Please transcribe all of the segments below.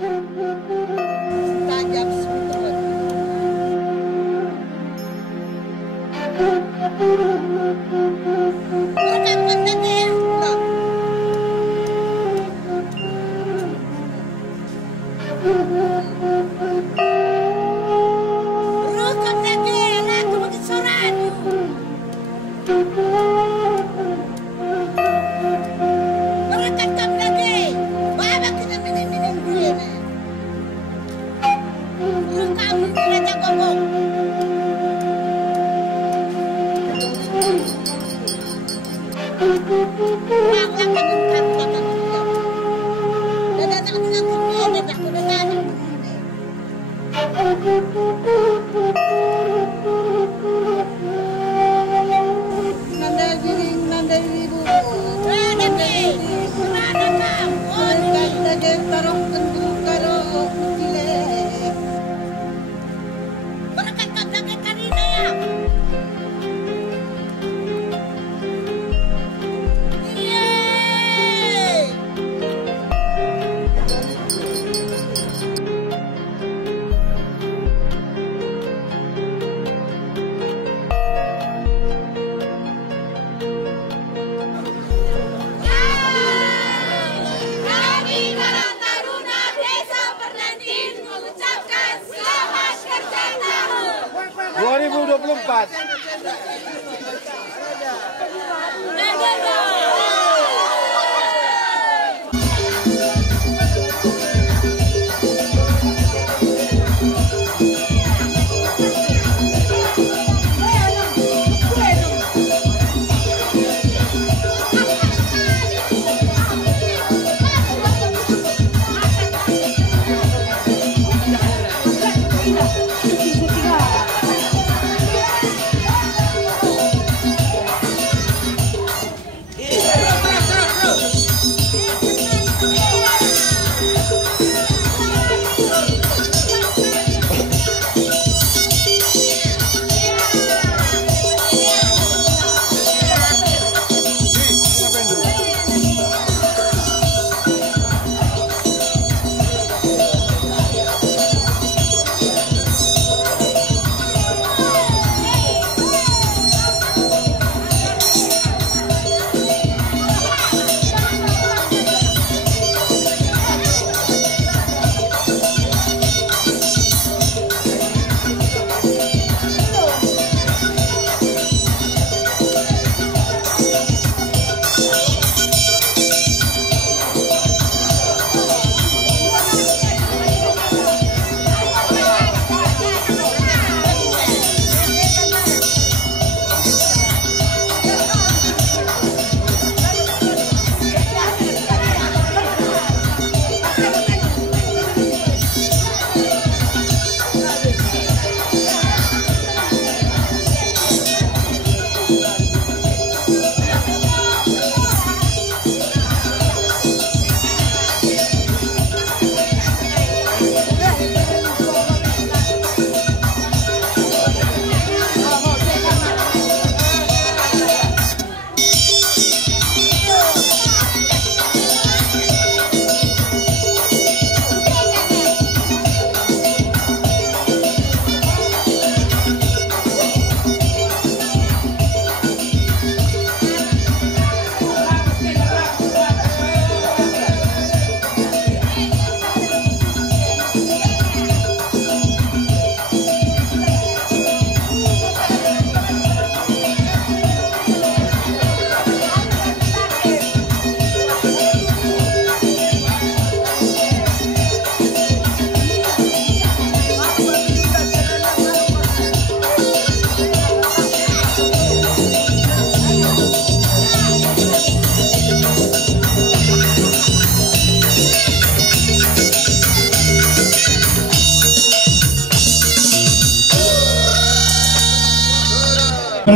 Tajam sebetulnya.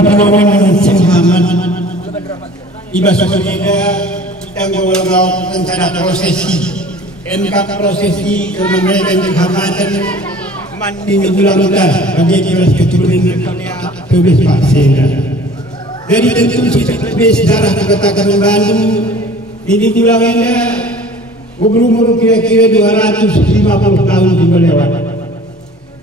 permohonan semahaman iba susunida kita melakukan rencana prosesi MK prosesi kemenangan kehormatan mandi Nugulamutar bagi jelas keturunan Tulis Pak Sena. Dari tentu kita lebih sejarah katakan Bandung ini Nugulamutar berumur kira-kira 250 tahun sudah lewat.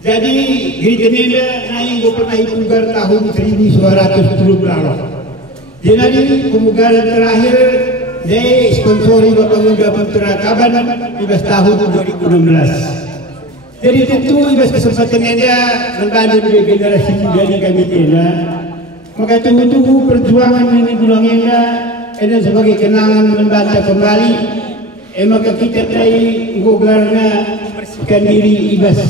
Jadi gereja nenda naik gue pernah hitungan tahun 1970 lalu. Jadi pemugaran terakhir dari sponsori Bapak Muda Putra Kaban 15 tahun 2016. Jadi tentu ibas kesempatan nenda membantu generasi muda di kami nenda. Maka tunggu-tunggu perjuangan ini pulang nenda sebagai kenangan membantah kembali. Maka kita tadi gogarna bersihkan diri ibas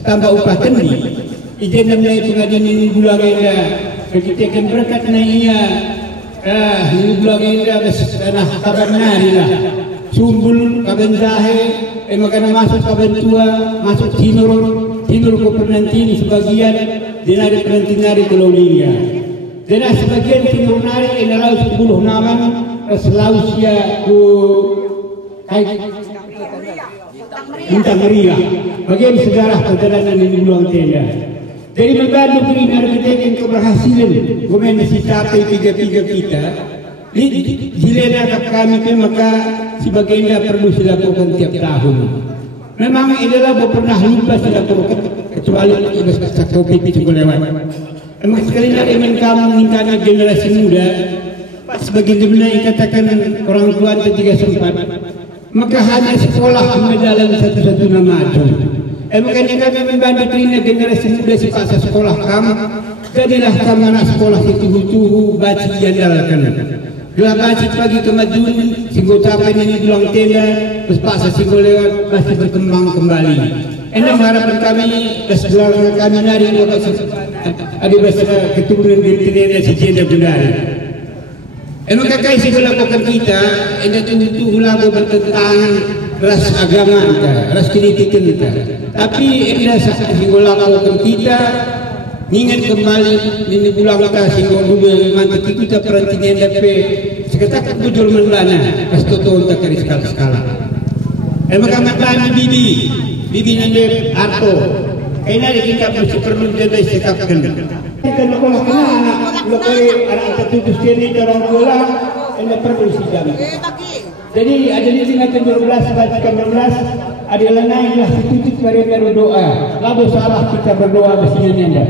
tambah upah kendi. Ijen namanya pengadilan ini pulang nenda. Kita akan berkat naiknya. Ini pulang nenda tanah kabar narilah. Sumbul kaban zahe. Makanya masuk kaban tua, masuk timur ke penantin sebagian, dan ada penantin nari ke Laulia. Dan sebagian timur nari adalah 10 naman Selausia ku Bintang Maria. Bagian sejarah perjalanan ini bulan tenda. Jadi membantu pengingat kita yang keberhasilan, komen si capai 3 kita. Jilena kami maka sebagainya perlu dilakukan tiap tahun. Memang inilah pernah lupa dilakukan kecuali ibas Covid itu lewat. Memang sekali lagi kamu mintanya generasi muda sebagaimana dikatakan orang tua ketika sempat, maka hanya sekolah mendalam satu-satunya maju. Makanya kami membantu generasi muda si pasca sekolah kamu, jadilah kamu anak sekolah itu baca diandalkan. Bila baca pagi kemajuan, singgo capai ini bilang tenda, terus pasca singgo lewat pasti berkembang kembali. Enak harapan kami, keseluruhan kami nari ada bahasa keturunan di tenda sejian bundari. Enak kakak singgo lakukan kita, enak tunggu lagu bertentangan ras agama kita, ras pendidikan kita. Tapi enak singgo lakukan kita. Ingat kembali ini bulan kita singgung dulu mantik kita perantinya DP seketak bujur menlana pastoto untuk kari skala. Maka kami bibi nende arto. Kayaknya kita mesti perlu jadi sekapkan. Kita nak anak lokal anak tertutus ini orang tua anda perlu sidang. Jadi ada di sini 12 baca 12 adalah naiklah ditutup pada berdoa. Lalu salah kita berdoa bersihnya nenda.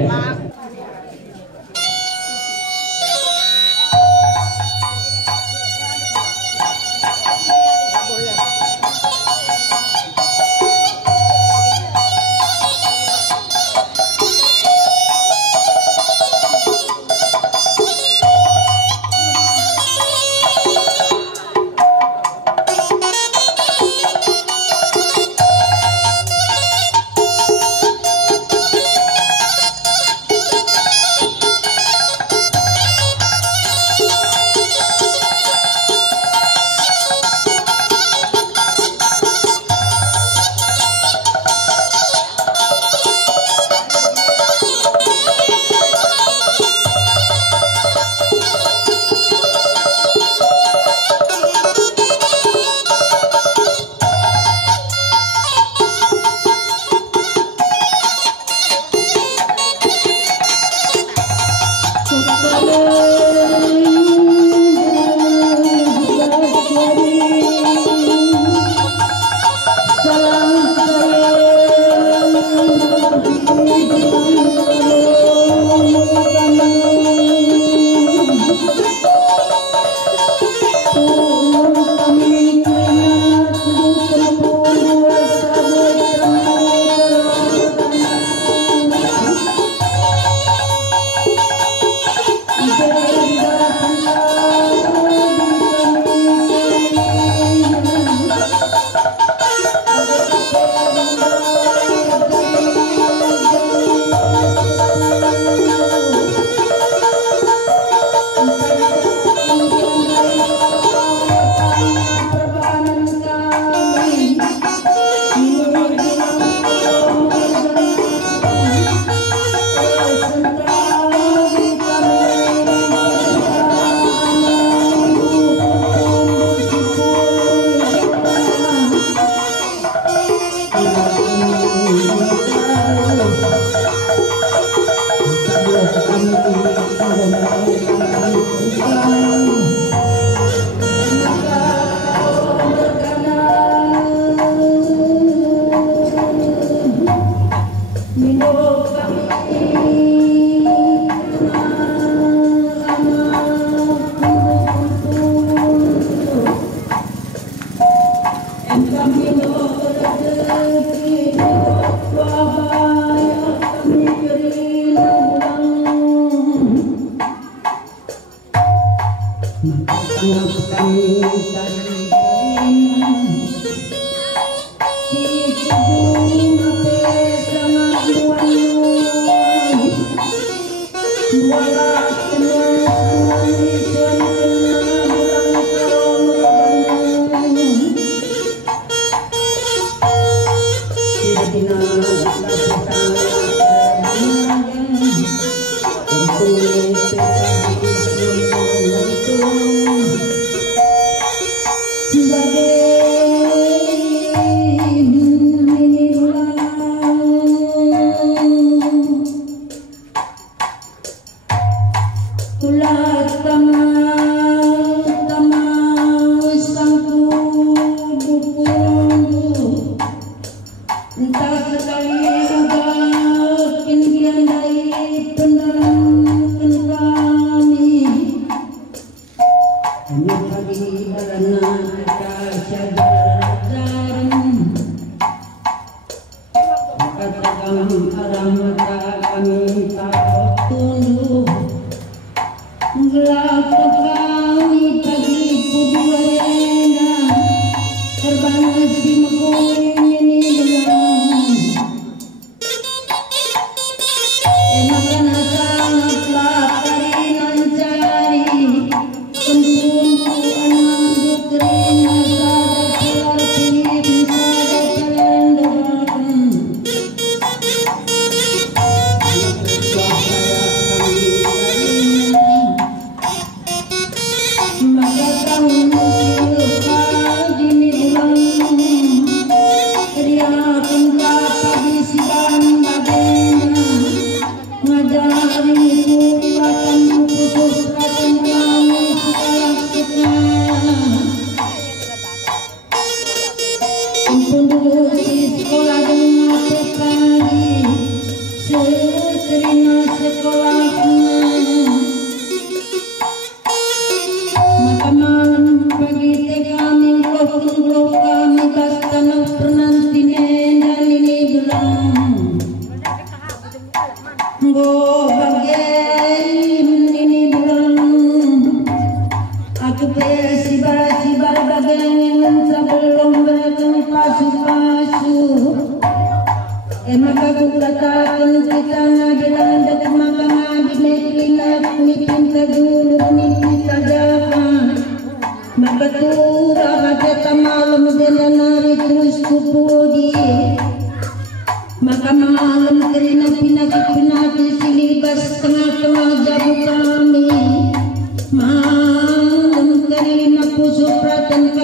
Malam kali naku supratan